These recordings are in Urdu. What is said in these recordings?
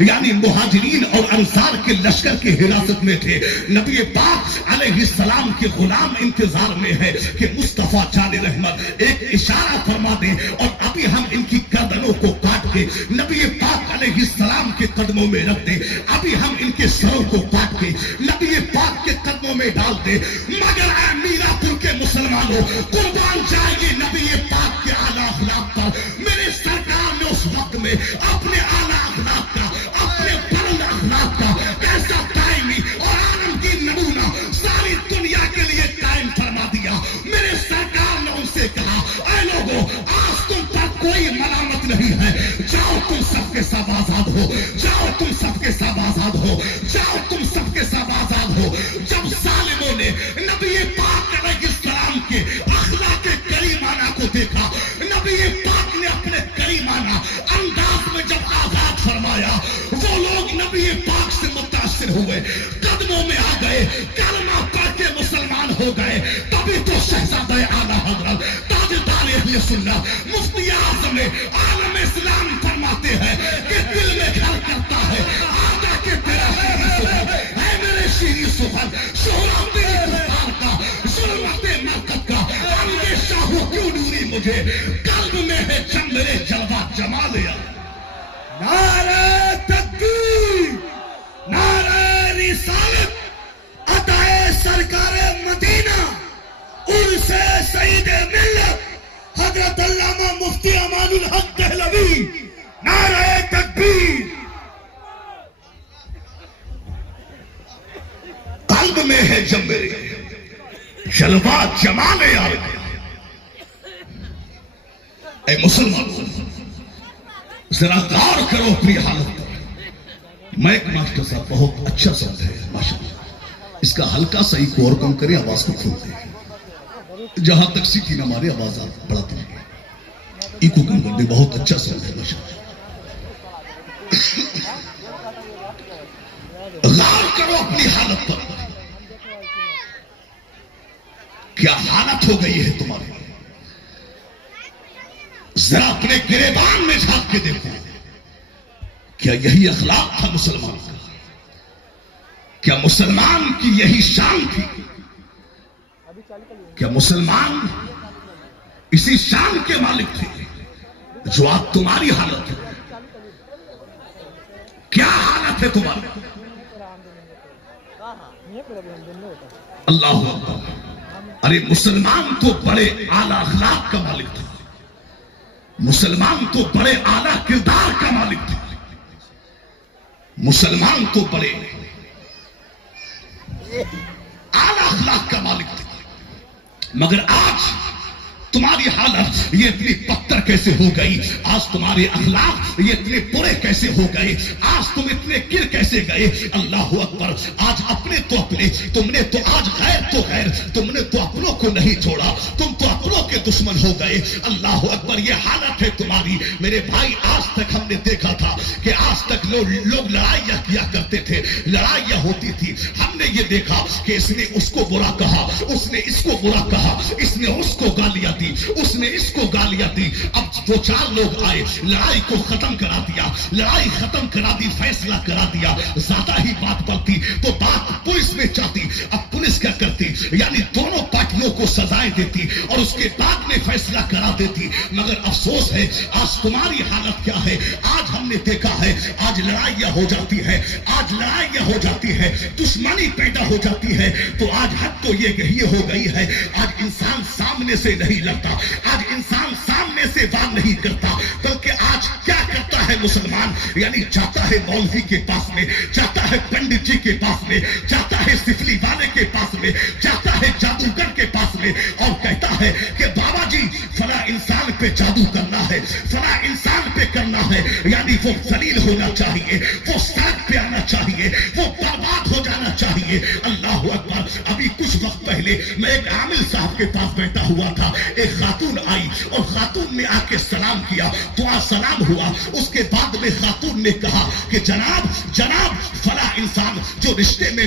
یعنی مہاجرین اور انصار کے لشکر کی حراست میں تھے. نبی پاک علیہ السلام کے غلام انتظار میں ہے کہ مصطفیٰ جان رحمت ایک اشارہ فرما دیں اور ابھی ہم ان کی گردنوں کو کاٹ کے نبی پاک علیہ السلام کے قدموں میں رکھ دیں, ابھی ہم ان کے سروں کو کاٹ کے نبی پاک کے قدموں میں ڈال دیں. مگر اے میرا پور کے مسلمانوں, قربان جائے گی نبی پاک کے اعلیٰ اخلاق پر. میرے سرکار نے اس وقت میں اپنے اعلیٰ اخلاق کا, اپنے بلند اخلاق کا ایسا دائمی اور عالمگیر نمونہ ساری دنیا کے لیے قائم فرما دیا. میرے سرکار نے ان سے کہا, اے لوگوں, آج تم پر کوئی ملامت نہیں ہے, جاؤ تم سب کے سب آزاد ہو, جاؤ تم سب کے سب آزاد ہو, جاؤ تم سب کے سب آزاد ہو. جب ظالموں نے نبی پاک علیہ السلام کے اخلاق کریمانہ کو دیکھا, نبی پاک نے اپنے کریمانہ انداز میں جب آزاد فرمایا, وہ لوگ نبی پاک سے متاثر ہوئے, قدموں میں آ گئے, کلمہ پڑھ کے مسلمان ہو گئے. تبھی تو شہزادہ اعلیٰ حضرت تاجدار اہل سنت مفتی اعظم عالم اسلام فرماتے ہیں کہ دل میں گھر کرتا ہے آقا کے تیرا شیری سخن, اے میرے شیری سخن, شہرت کفار کا, ظلمت مرکب کا اندیشہ ہو کیوں نوری مجھے, قلب میں ہے جب میرے جلوہ جمال یا. نعرہ تکبیر, نعرہ رسالت, عطائے سرکار مدینہ, عرس سعید ملت حضرت علامہ مفتی امان الحق دہلوی. نعرہ تکبیر. قلب میں ہے جب میرے جلوہ جمال یا. اے مسلمان, ذرا غور کرو اپنی حالت پر. میں ایک ماسٹر صاحب بہت اچھا سمجھے ماشاءاللہ, اس کا ہلکا سا ایک اور کم کرے, آواز کو کھولتے ہیں, جہاں تک سیکھی نہ مارے آواز آپ بڑھاتے ہیں, ایکو کم کر دے, بہت اچھا سمجھے ماشاءاللہ. غور کرو اپنی حالت پر, کیا حالت ہو گئی ہے تمہاری. ذرا اپنے گریبان میں جھانک کے دیکھو, کیا یہی اخلاق تھا مسلمان کا, کیا مسلمان کی یہی شان تھی, کیا مسلمان اسی شان کے مالک تھے جو آج تمہاری حالت ہے. کیا حالت ہے تمہاری. اللہ اکبر. ارے مسلمان تو بڑے اعلیٰ اخلاق کا مالک تھا, مسلمان تو بڑے اعلیٰ کردار کا مالک تھا, مسلمان تو بڑے اعلیٰ اخلاق کا مالک تھا. مگر آج تمہاری حالت یہ اتنی پتھر کیسے ہو گئی, آج تمہارے اخلاق یہ اتنے برے کیسے ہو گئے, آج تم اتنے گر کیسے گئے. اللہ اکبر. آج اپنے تو اپنے, تم نے تو آج غیر تو غیر, تم نے تو اپنوں کو نہیں چھوڑا, تم تو اپنوں کے دشمن ہو گئے. اللہ اکبر. یہ حالت ہے تمہاری میرے بھائی. آج تک ہم نے دیکھا تھا کہ آج تک لوگ لڑائیاں کیا کرتے تھے, لڑائیاں ہوتی تھی, ہم نے یہ دیکھا کہ اس نے اس کو برا کہا, اس نے اس کو برا کہا, اس نے اس کو گالیاں دی, اس نے اس کو گالیاں دی. اب وہ چار لوگ آئے, لڑائی کو ختم کرا دیا, لڑائی ختم کرا دی, فیصلہ کرا دیا. زیادہ ہی بات بڑھتی تو بات پولیس میں جاتی. اب پولیس کیا کرتی, یعنی دونوں پارٹیوں کو سزائیں دیتی اور اس کے بعد میں فیصلہ کرا دیتی. مگر افسوس ہے آج تمہاری حالت کیا ہے. آج ہم نے دیکھا ہے آج لڑائیاں ہو جاتی ہے, آج لڑائیاں ہو جاتی ہے, دشمنی پیدا ہو جاتی ہے. تو آج حد تو یہ ہو گئی ہے, آج انسان سامنے سے نہیں لڑتا, آج انسان سامنے سے وار نہیں کرتا, بلکہ آج کیا کرتا ہے مسلمان, یعنی جاتا ہے مولوی کے پاس میں, جاتا ہے پنڈت جی کے پاس میں, جاتا ہے سفلی والے کے پاس میں, جاتا ہے جادوگر کے پاس میں اور کہتا ہے کہ بابا جی فلاں انسان پہ جادو کرنا ہے, فلاں انسان پہ کرنا ہے. یعنی وہ ذلیل ہونا چاہیے, وہ سڑک پہ آنا چاہیے, وہ برباد ہو جانا چاہیے. اللہ اکبر. ابھی کچھ وقت پہلے میں ایک عامل صاحب کے پاس بیٹھا ہوا تھا, ایک خاتون آئی اور خاتون نے آ کے سلام کیا, دعا سلام ہوا. اس کے بعد میں خاتون نے کہا کہ جناب جناب فلاں انسان جو رشتے میں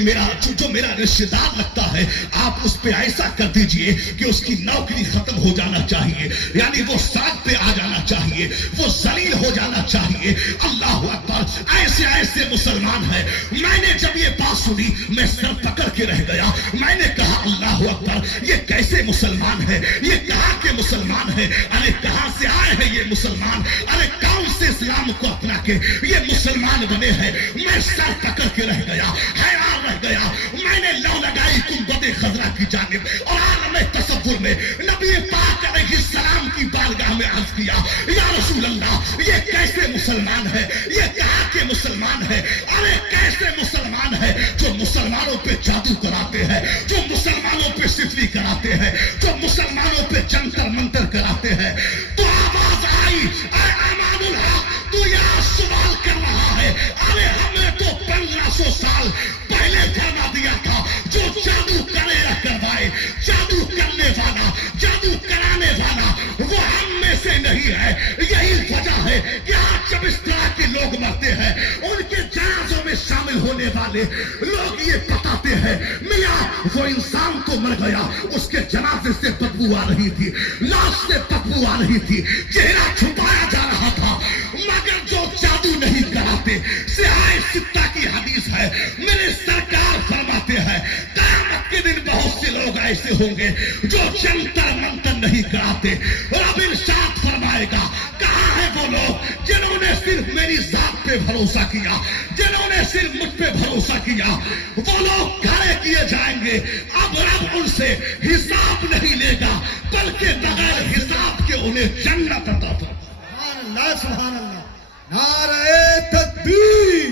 جو میرا رشتہ دار لگتا ہے، آپ اس پہ ایسا کر دیجئے کہ اس کی نوکری ختم ہو جانا چاہیے، یعنی وہ سڑک پہ آ جانا چاہیے، وہ ذلیل ہو جانا چاہیے۔ اللہ اکبر، ایسے ایسے مسلمان ہیں۔ میں نے جب یہ بات سنی میں سر پکڑ کے رہ گیا۔ میں نے کہا اللہ اکبر، یہ کیسے مسلمان ہے؟ یہ کہاں کے مسلمان ہے؟ ارے کہاں سے آئے ہیں یہ مسلمان؟ ارے کون سے اسلام کو اپنا کے یہ مسلمان بنے ہیں؟ میں سر پکڑ کے رہ گیا، حیران رہ گیا۔ میں نے لو لگائی گنبد خضرا کی جانب اور عالم تصور میں نبی پاک علیہ السلام کی بارگاہ میں عرض کیا، یا رسول اللہ، یہ کیسے مسلمان ہے؟ یہ کہاں کے مسلمان ہے؟ ارے کیسے مسلمان ہے جو مسلمانوں پہ جادو کراتے ہیں، جو مسلمانوں پہ سفری کراتے ہیں، جو مسلمانوں پہ جنتر منتر کراتے ہیں؟ تو آواز آئی، اے امان الحق، تو یہاں سوال کر رہا ہے؟ ارے ہم نے تو 1500 سال پہلے دھرنا دیا تھا، جو جادو کرے یا کروائے، جادو کرنے والا، جادو کرانے والا وہ ہم میں سے نہیں ہے۔ یہی وجہ ہے کہ آج جب اس طرح کے لوگ مرتے ہیں، ان کے جنازوں میں شامل ہونے والے لوگ یہ بتاتے ہیں، میاں وہ انسان تو مر گیا، اس کے جنازے سے بدبو آ رہی تھی، لاش سے بدبو آ رہی تھی، چہرہ چھپایا جا رہا تھا، مگر جو جادو نہیں کراتے۔ سیاہ ستہ کی حدیث ہے، میرے سرکار فرماتے ہیں قیامت کے دن بہت سے لوگ ایسے ہوں گے جو جنتر منتر نہیں کراتے۔ رب ارشاد فرمائے گا، کہاں ہیں وہ لوگ جنہوں نے صرف میری ذات پہ بھروسہ کیا، جنہوں نے صرف مجھ پہ بھروسہ کیا؟ وہ لوگ کھڑے کیے جائیں گے، اب رب ان سے حساب نہیں لے گا، بلکہ بغیر حساب کے انہیں جنت عطا فرمائے۔ سبحان اللہ، سبحان اللہ، نعرہ تکبیر،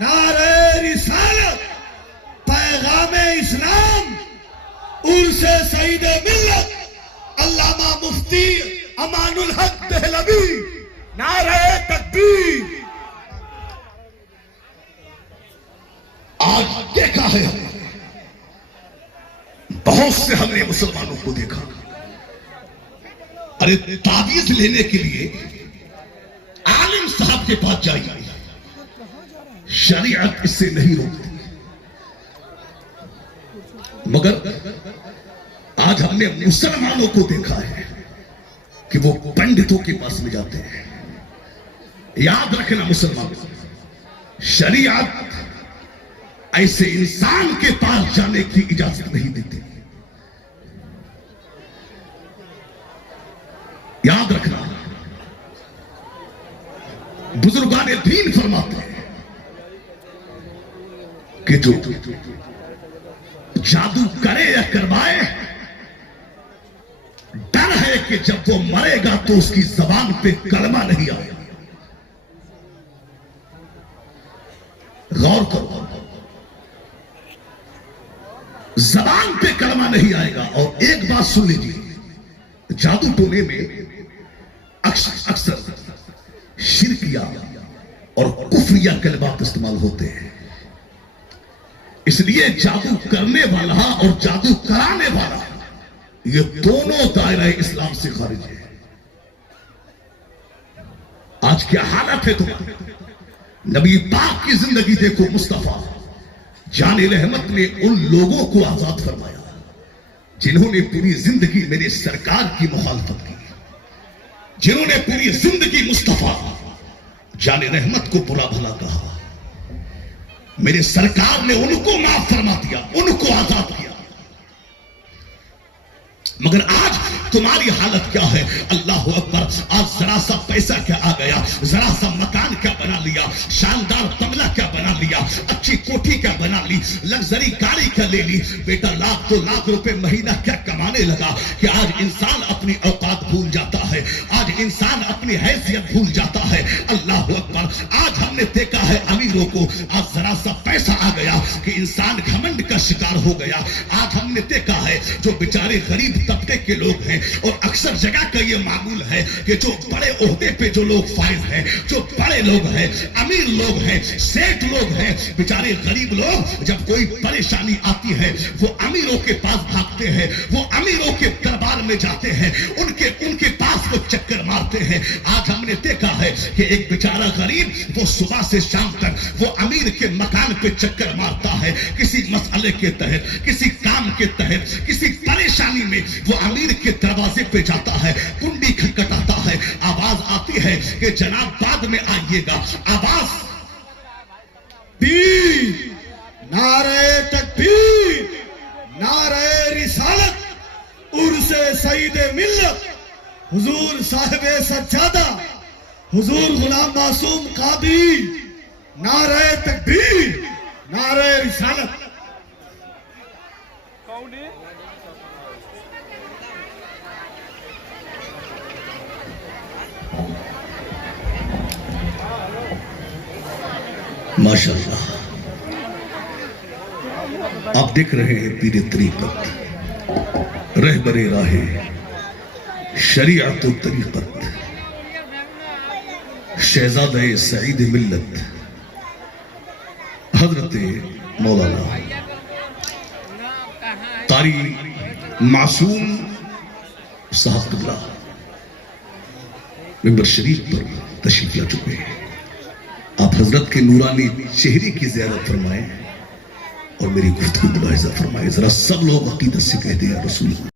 نعرہ رسالت، پیغام اسلام، عرس سعید ملت علامہ مفتی امان الحق دہلوی، نعرہ تکبیر۔ آج دیکھا ہے بہت سے ہم نے مسلمانوں کو دیکھا، ارے تعویذ لینے کے لیے عالم صاحب کے پاس جائیے، شریعت اس سے نہیں روکتی، مگر آج ہم نے مسلمانوں کو دیکھا ہے کہ وہ پنڈتوں کے پاس میں جاتے ہیں۔ یاد رکھنا مسلمان، شریعت ایسے انسان کے پاس جانے کی اجازت نہیں دیتی۔ یاد رکھنا، بزرگان دین فرماتے ہیں کہ جو جادو کرے یا کروائے، ڈر ہے کہ جب وہ مرے گا تو اس کی زبان پہ کلمہ نہیں آئے گا۔ غور کرو، زبان پہ کلمہ نہیں آئے گا۔ اور ایک بات سن لیجیے، جادو ٹونے میں اکثر شرکیہ اور کفریہ کلمات استعمال ہوتے ہیں، اس لیے جادو کرنے والا اور جادو کرانے والا یہ دونوں دائرہ اسلام سے خارج ہے۔ آج کیا حالت ہے تمہاری؟ نبی پاک کی زندگی دیکھو، مصطفیٰ جان رحمت نے ان لوگوں کو آزاد فرمایا جنہوں نے پوری زندگی میرے سرکار کی مخالفت کی، جنہوں نے پوری زندگی مصطفیٰ جان رحمت کو برا بھلا کہا۔ میرے سرکار نے ان کو معاف فرما دیا، ان کو آزاد کیا۔ مگر آج تمہاری حالت کیا ہے؟ اللہ اکبر، آج ذرا سا پیسہ کیا آ گیا، ذرا سا مکان کیا بنا لیا، شاندار بنگلہ کیا بنا لیا، اچھی کوٹھی کیا بنا لی، لگژری گاڑی کیا لے لی، بیٹا لاکھ 2 لاکھ روپے مہینہ کیا کمانے لگا کہ آج انسان اپنی اوقات بھول جاتا ہے، آج انسان اپنی حیثیت بھول جاتا ہے۔ اللہ اکبر، آج ہم نے دیکھا ہے امیروں کو، آج ذرا سا پیسہ آ گیا کہ انسان گھمنڈ کا شکار ہو گیا۔ آج ہم نے دیکھا ہے جو بیچارے غریب طبقے کے لوگ ہیں، اور اکثر جگہ کا یہ معمول ہے کہ جو بڑے عہدے پہ جو لوگ فائز ہیں، جو بڑے لوگ ہیں، امیر لوگ ہیں، سیٹ لوگ ہیں، بیچارے غریب لوگ جب کوئی پریشانی آتی ہے وہ امیروں کے پاس بھاگتے ہیں، وہ امیروں کے دربار میں جاتے ہیں، ان کے پاس وہ چکر مارتے ہیں۔ آج ہم نے دیکھا ہے کہ ایک بیچارہ غریب وہ صبح سے شام تک وہ امیر کے مکان پہ چکر مارتا ہے، کسی مسئلے کے تحت، کسی کام کے تحت، کسی پریشانی میں وہ امیر کے دروازے پہ جاتا ہے، کنڈی کھٹکھٹاتا ہے، آواز آتی ہے کہ جناب بعد میں آئیے گا، آواز تکبیر، نعرہ تکبیر، نعرہ رسالت، عرس سعید ملت، حضور صاحب سجادہ، حضور غلام معصوم قادری، نعرہ تکبیر، نعرہ رسالت۔ ماشاءاللہ آپ دیکھ رہے ہیں پیر طریقت، رہبر راہ شریعت و طریقت، شہزادہ سعید ملت حضرت مولانا قاری معصوم صاحب قبلہ ممبر شریف پر تشریف لا چکے ہیں۔ آپ حضرت کے نورانی چہرے کی زیارت فرمائیں اور میری گفتگو ملاحظہ فرمائیں۔ ذرا سب لوگ عقیدت سے کہتے ہیں یا رسول اللہ۔